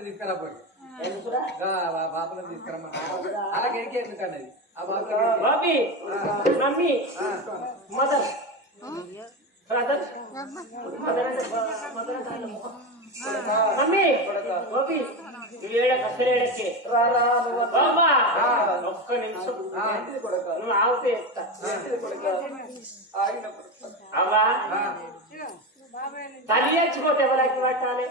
తీసుకురా పోయి. బాపులను తీసుకురమ్మా అలాగే ఎందుకండి అది గోపి నువ్వు ఏడక ఒక్క నిమిషం. నువ్వు ఆగితే చెప్తా. అవ్వా తల్లి చచ్చిపోతే ఎవరికి పట్టాలి?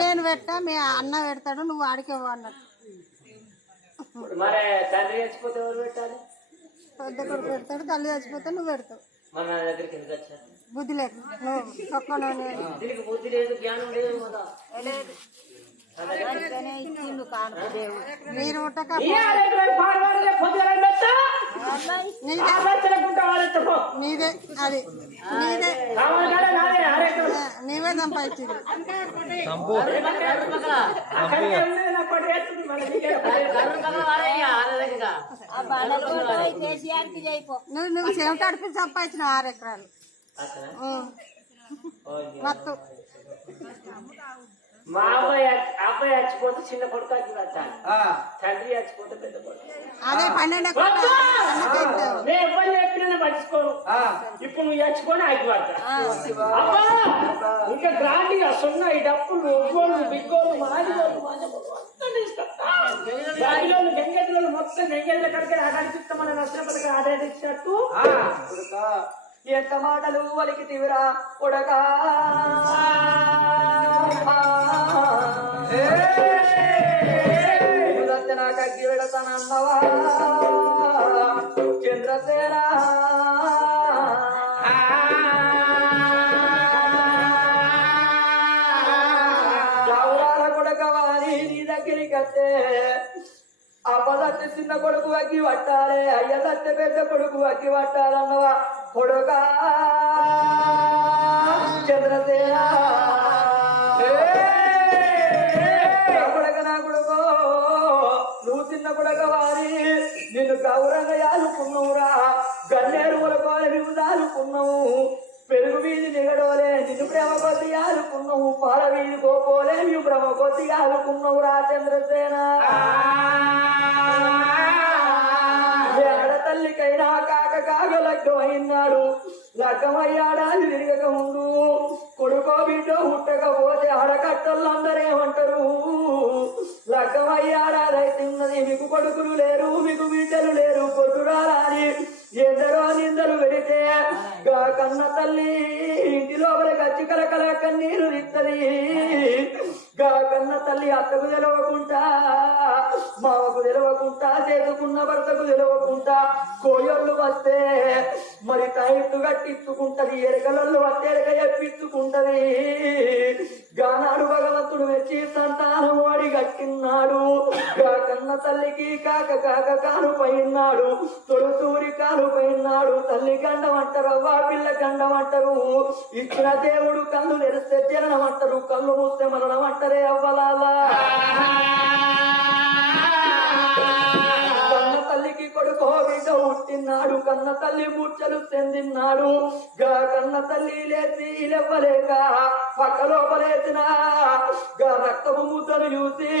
నేను పెట్టా మీ అన్న పెడతాడు నువ్వు ఆడికి ఇవ్వు అన్నట్టు. మరి తండ్రి చచ్చిపోతే ఎవరు పెట్టాలి? పెద్ద కొడుకు పెడతాడు తల్లి చచ్చిపోతే నువ్వు పెడతావు. మన దగ్గరికి ఎందుకు వచ్చాను బుద్ధి నువ్వు దీనికి బుద్ధి లేదు జ్ఞానం లేదు కదా. లేదు. మీరు నీదే అది నీదే. నీవే సంపాదించింది. నువ్వు నువ్వు చెవిట అడిపి సంపాదించిన ఆరు ఎకరాలు. మత్తు. మా అబ్బాయి అబ్బాయి చచ్చిపోతే చిన్న కొడుకు ఆ, తండ్రి చచ్చిపోతే పెద్ద కొడుకు. నేను ఎవరు చెప్పినా పట్టించుకోను ఆ, ఇప్పుడు నువ్వు చచ్చిపోని ఆగిపోతా. అబ్బా! ఇంకా గ్రాండ్గా సున్నా ఈ డప్పులు ఒగ్గోలు బిగ్గోలు మాదిగోలు మాదిగోలు మొత్తం తీసుకొస్తా. దానిలో గంగెట్లో మొత్తం గంగెళ్ళ కడికి ఆడిపిస్తామని నష్టపడికి ఆదాయించినట్టు ఆ, కొడుకా, ఎంత మాటలు వలికి తీవ్రా కొడకా. నాకు అగ్గి పెడతానన్నవా చిన్న కొడుకు అగ్గి పట్టాలి అయ్యదత్త పెద్ద కొడుకు అగ్గి పట్టాలన్నవా కొడుక చంద్రసేనా చిన్న వారి నిన్ను గౌరంగా యాలుకున్నావురా. గన్నేరు కొలకోలే నువ్వు దాలుకున్నావు పెరుగు వీధి నిగడోలే నిన్ను ప్రేమ కొద్ది ఆలుకున్నావు పాల వీధి కోపోలే నువ్వు ప్రేమ కొద్ది ఆలుకున్నావు రా చంద్రసేన ఆడతల్లికైనా కాక లగ్గమయ్యాడు లగ్గమైనాడు లగ్గమయ్యాడాది తిరగక ముందు. కొడుకో బిడ్డ పుట్టకపోతే ఆడకట్టలందరూ ఏమంటారు? లగ్గమయ్యాడాదైతే ఉన్నది మీకు కొడుకులు లేరు మీకు బిడ్డలు లేరు కొట్టురాలని ఎందరో నిందలు పెడితే గా కన్న తల్లి ఇంటి లోపల గచ్చి కలకల కన్నీరు నిత్తది గా కన్న తల్లి అత్తకు తెలవకుండా మామకు తెలవకుండా చేతుకున్న భర్తకు తెలవకుండా కోయళ్ళు వస్తే మరి తైత్తు గట్టిత్తుకుంటది ఎరకలళ్ళు వస్తే ఎరక ఎప్పించుకుంటది. గానాడు భగవంతుడు వచ్చి సంతానం వాడి గట్టిన్నాడు గా కన్న తల్లికి కాక కాక కాను పైన్నాడు తొలుతూరి కాను పోయినాడు. తల్లి గండం అంటారు అవ్వ పిల్ల గండం అంటారు. ఇచ్చిన దేవుడు కళ్ళు తెరిస్తే జననం అంటారు కళ్ళు మూస్తే మరణం అంటారే అవ్వలాలా. బిడ్డ పుట్టినాడు కన్న తల్లి ముచ్చలు చెందినాడు గా కన్న తల్లి లేచి లేవలేక పక్క లోపలేసిన గా రక్తపు ముద్దను చూసి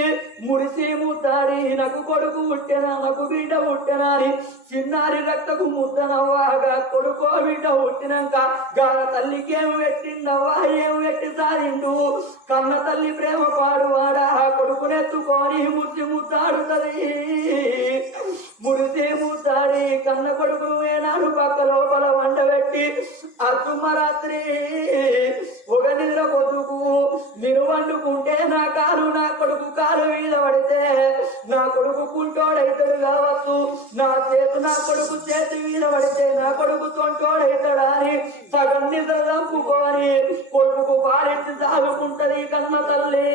ముడిసి ముద్దాడి నాకు కొడుకు పుట్టెనా నాకు బిడ్డ పుట్టెనా అని చిన్నారి రక్తపు ముద్దనవ్వాగా కొడుకో బిడ్డ పుట్టినాక గా తల్లికి ఏం పెట్టిండవ్వా ఏం పెట్టి సారిండు కన్న తల్లి ప్రేమ పాడువాడా కొడుకునెత్తుకొని ముచ్చి ముద్దాడుతుంది. మురిసి ఒకసారి కన్న కొడుకు మేనాను పక్క లోపల వండబెట్టి ఆ తుమ్మరాత్రి ఒక నిద్ర పొద్దుకు మీరు వండుకుంటే నా కాలు నా కొడుకు కాలు మీద పడితే నా కొడుకు కుంటోడైతాడు కావచ్చు. నా చేతి నా కొడుకు చేతి మీద పడితే నా కొడుకు తొంటోడైతాడా సగం నిద్ర చంపుకొని కొడుకు పాలించి సాగుకుంటది కన్న తల్లి.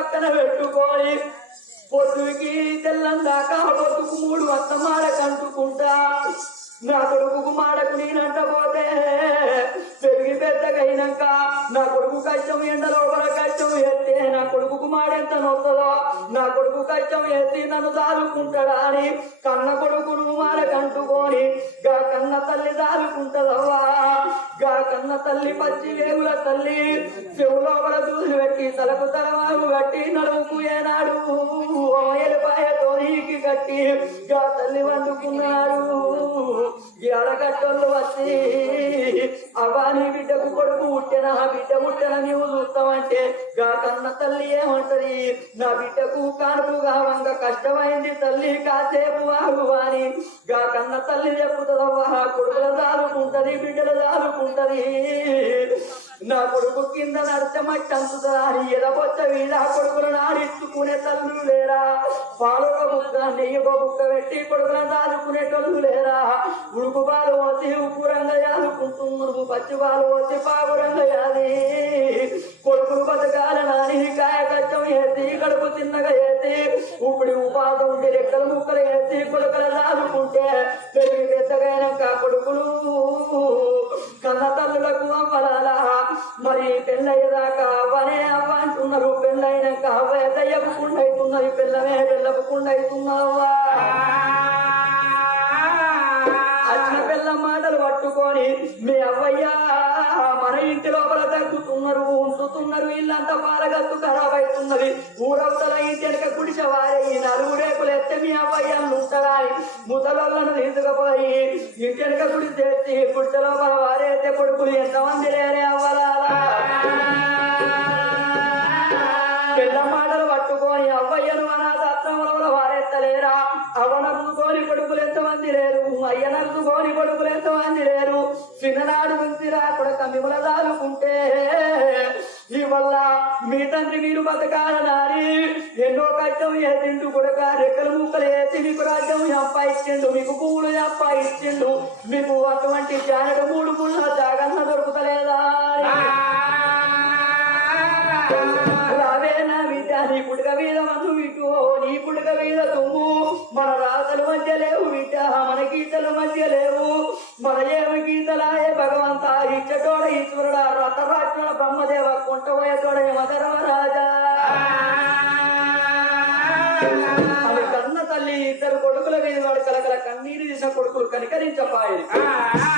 పక్కన పెట్టుకొని పొద్దుకి తెల్లందాకా పొద్దుకు మూడు వంత మాడ నా కొడుకు మాడకు నేను అంటపోతే పెరిగి పెద్దగైనాక నా కొడుకు కష్టం ఎండలో లోపల కష్టం ఎత్తే నా కొడుకు మాడెంత నొత్తదో నా కొడుకు కష్టం ఎత్తి నన్ను దాలుకుంటాడా అని కన్న కొడుకును మాడకంటుకొని గా కన్న తల్లి దాలుకుంటదవ్వా? గా కన్న తల్లి పచ్చి వేగుల తల్లి చెవులోపల చూసి పెట్టి తలకు తలవారు కట్టి నడుముకు ఏనాడు ఎలిపాయతో నీకి కట్టి గా తల్లి వండుకున్నాడు. ఎడగట్టలు వచ్చి అవాని బిడ్డకు కొడుకు పుట్టిన ఆ బిడ్డ పుట్టిన నీవు చూస్తామంటే గా కన్న తల్లి ఏమంటది? నా బిడ్డకు కానుపు కావంగ కష్టమైంది తల్లి కాసేపు వాగు అని గా కన్న తల్లి చెప్పుతుందవ్వా కొడుకుల దాలుకుంటది బిడ్డలు దాలుకుంటది. నా కొడుకు కింద నడచమట్టి అని ఎదబొచ్చ వీళ్ళ కొడుకులను ఆడిచ్చుకునే తల్లులు లేరా? పాలుగ బుక్క నెయ్యి బుక్క పెట్టి కొడుకులను దాచుకునేటోళ్ళు లేరా? ఉడుకు పాలు వచ్చి ఉప్పు రంగ యాదుకుంటున్నారు పచ్చి పాలు వచ్చి పావు రంగ యాది కొడుకులు బతకాల నాని కాయ కష్టం వేసి కడుపు తిన్నగా వేసి ఉప్పుడు ఉపాధి ఉంటే రెక్కలు ముక్కలు వేసి కొడుకల దాచుకుంటే పెరిగి పెద్దగైనాక కొడుకులు. కన్న తల్లులకు అవ్వలాలా మరి పెళ్ళయ్యేదాకా అవ్వనే అవ్వ అంటున్నారు. పెళ్ళైనాక అవ్వ దయ్యకుండా అవుతున్నది పిల్లమే పిల్లకుండా అవుతున్నావా అచ్చిన మాటలు పట్టుకొని మీ అవ్వయ్య మన ఇంటి లోపల తగ్గుతున్నారు ఉంచుతున్నారు ఇల్లంతా పారగత్తు ఖరాబ్ అవుతున్నది ఊరవతల ఇంటి వెనక గుడిసె వారే ఈ నలుగు రేపులు ఎత్తే మీ అవ్వయ్య ఉంటారా ముసలోళ్ళను తీసుకుపోయి ఇంటి వెనక గుడి తెచ్చి గుడిసె లోపల ఎత్తే కొడుకులు ఎంతమంది లేరే అవ్వాలా కొడుకులు ఎంతమంది లేరు? అయ్యనరుదుకోని కొడుకులు ఎంతమంది లేరు? చిన్ననాడు నుంచి రాకుడ కమ్మిముల దాలుకుంటే ఈ వల్ల మీ తండ్రి మీరు బతకాలనారి ఎన్నో కష్టం ఏ తింటూ కొడుక రెక్కలు ముక్కలు వేసి మీకు రాజ్యం అప్ప ఇచ్చిండు మీకు పువ్వులు అప్ప ఇచ్చిండు. మీకు అటువంటి జానడు మూడు పుల్ల జాగన్న దొరుకుతలేదా గీతల మధ్య లేవు. మన ఏమి గీతలాయే భగవంత? ఇచ్చటోడ ఈశ్వరుడ రథరాజ్ఞుడ బ్రహ్మదేవ కొంటవయతోడ యమధర్మరాజా అవి కన్న తల్లి ఇద్దరు కొడుకుల మీద వాడు కలకల కన్నీరు తీసిన కొడుకులు కనికరించపాయి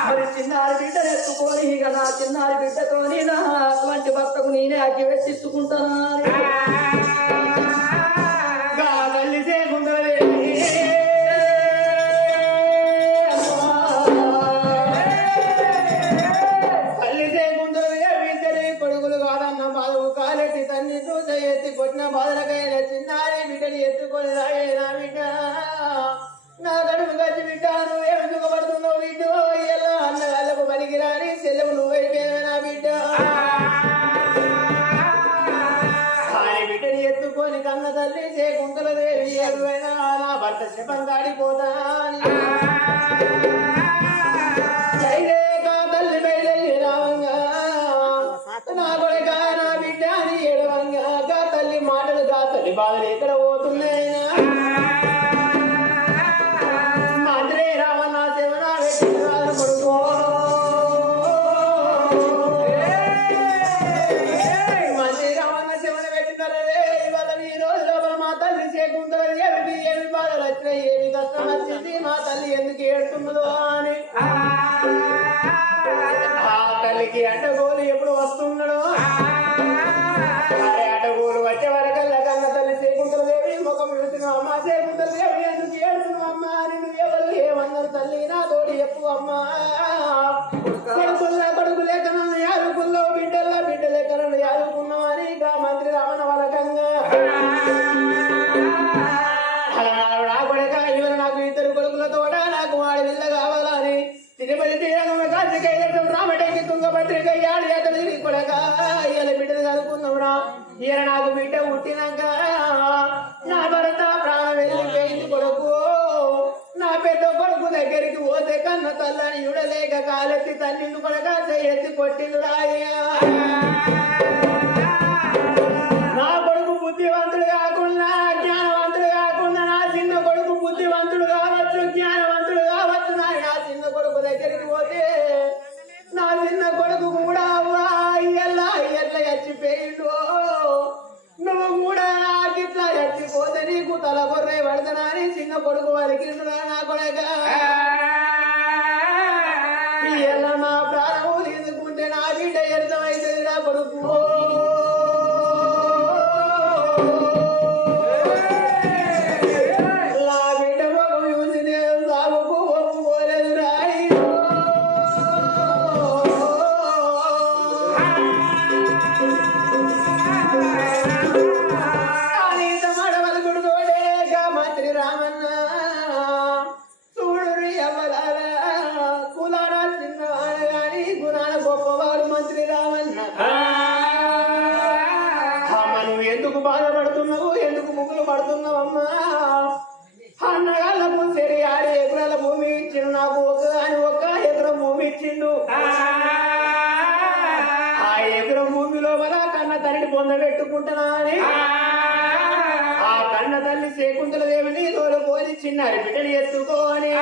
మరి చిన్నారి బిడ్డ ఎత్తుకొని ఇక నా చిన్నారి బిడ్డతోని నా అటువంటి భర్తకు నేనే అగ్గి వెచ్చిచ్చుకుంటానా బాధలు ఎక్కడ పోతున్నాయి? చిన్నారి బిడ్డలు ఎత్తుకొని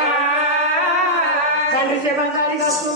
తండ్రి శివ కాళిదాసు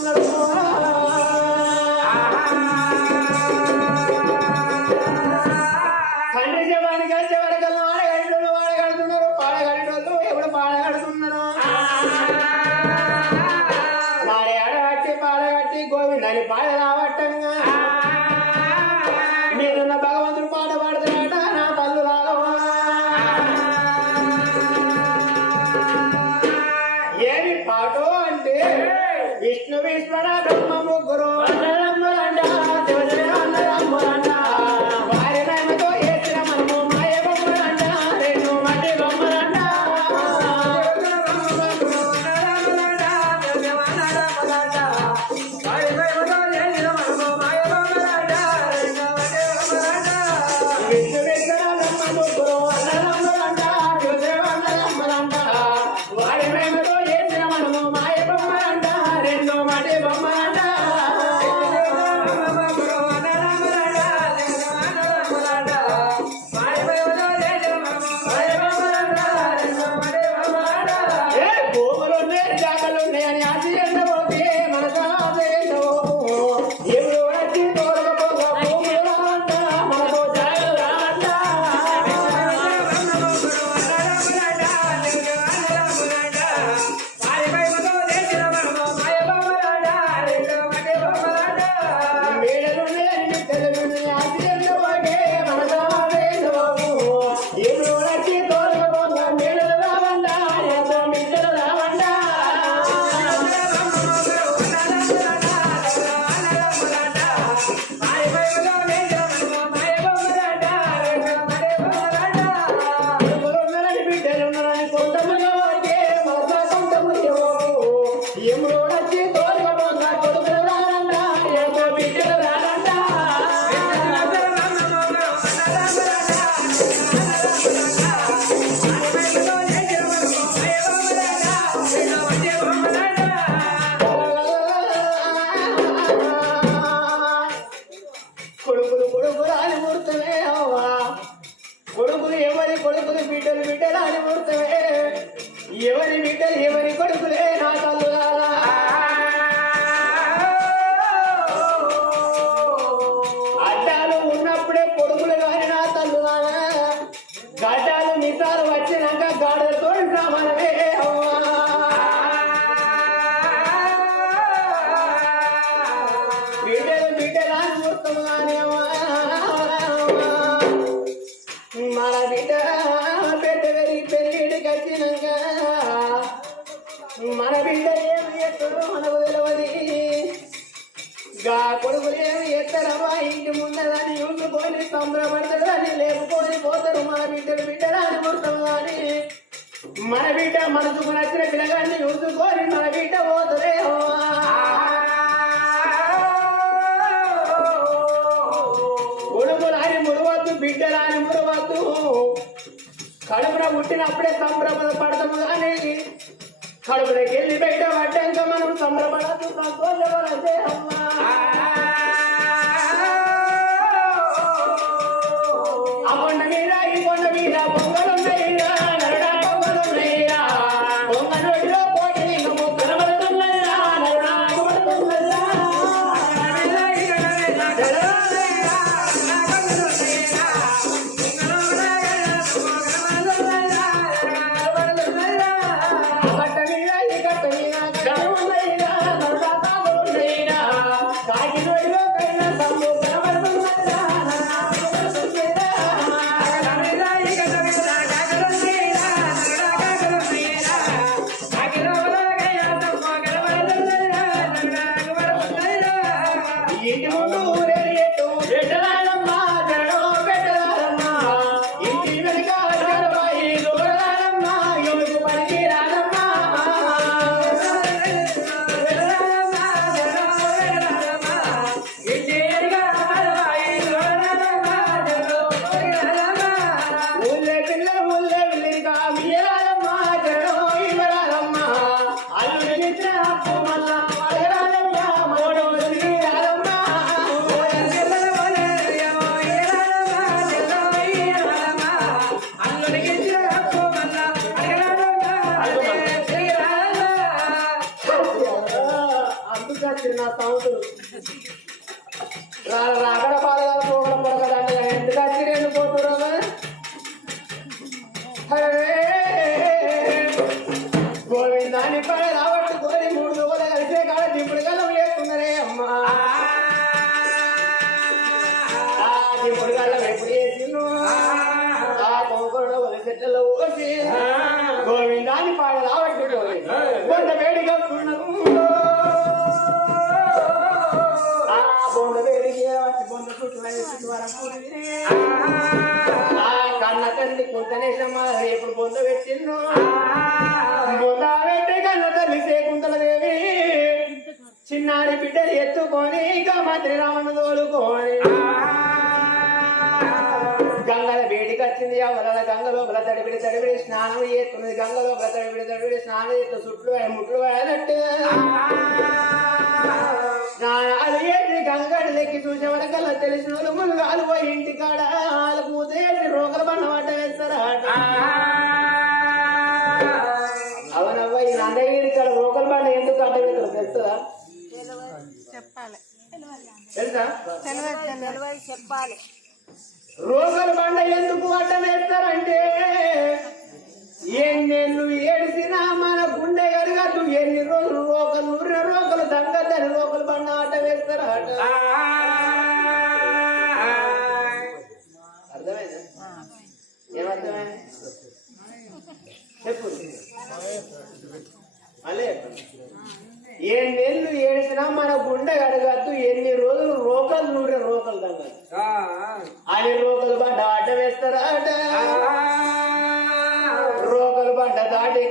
పోతారు మన బిడ్డలు బిడ్డరాని పుడతాం కానీ మన బిడ్డ మనసుకు నచ్చిన పిల్లగాన్ని చూసుకోని మన బిడ్డ పోతలే కొడుకులాని మురవద్దు బిడ్డలాని మురవద్దు కడుపున పుట్టినప్పుడే సంభ్రమ పడతాము కానీ కడుపులకి వెళ్ళి బయట పడ్డాక మనం సంభ్రమడదు సంతోషపడదే అమ్మా. తీసుకొచ్చింది నా సౌతులు రాగడ పాలగా పోగడ పొరగదంట ఎందుకు వచ్చి నేను పోతున్నామా అరే ఎప్పుడు బొంద పెట్టిండు బొంద పెట్టి కన్న తల్లి దేవి చిన్నారి బిడ్డలు ఎత్తుకొని ఇక మంత్రి రామన్న తోలుకొని. గంగల వేడికి వచ్చింది అవల గంగ లోపల తడిపిడి తడిపిడి స్నానం చేస్తున్నది గంగ లోపల తడిపిడి తడిపిడి స్నానం చేస్తూ చుట్లు ముట్లు వేయనట్టు. స్నానాలు చేసి గంగడి లెక్కి చూసే తెలిసిన వాళ్ళు మునుగాలు పోయి ఇంటికాడ వాళ్ళకు మూసేసి రోకలు బండ పడ్డ వేస్తారా అవునవ్వ ఈ నందగిరి ఇక్కడ రోకలు బండ ఎందుకు అడ్డ వేస్తారు తెలుస్తుందా? చెప్పాలి. తెలుసా? చెప్పాలి రోకలు బండ ఎందుకు అడ్డం వేస్తారంటే ఎన్నెళ్ళు ఏడిసినా మన గుండె ఎరగద్దు ఎన్ని రోజులు రోకలు నూరిన రోకలు తగ్గద్దని రోకలు బండ అడ్డ వేస్తారా అర్థమైందా? ఏమర్థమైంది? చెప్పు. మళ్ళీ చెప్పండి. ఎన్నెళ్ళు ఏడిసినా మన గుండె అడగద్దు ఎన్ని రోజులు రోకలు నూరిన రోకలు తగ్గదు అని రోకలు బండ అడ్డ వేస్తారా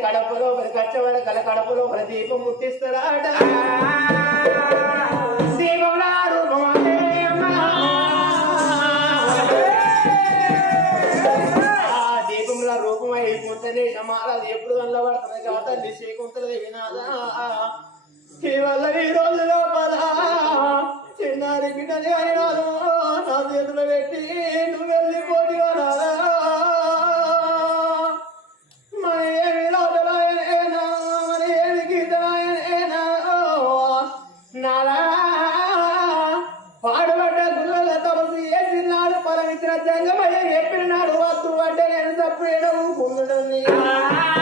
కడపలో మరి కచ్చవడ కల కడపలో మరి దీపం ముట్టిస్తారా ఆ దీపంలో రూపమై ముట్టనే సమారాలు ఎప్పుడు కనబడుతుంది కాబట్టి శ్రీకుంతలది వినాదా ఈ వల్ల ఈ రోజు లోపల చిన్నారి బిడ్డలు చేసినాడు పరమిత్ర చెప్పిన నాడు వద్దు అంటే నేను తప్పు కుందుడు పొందడం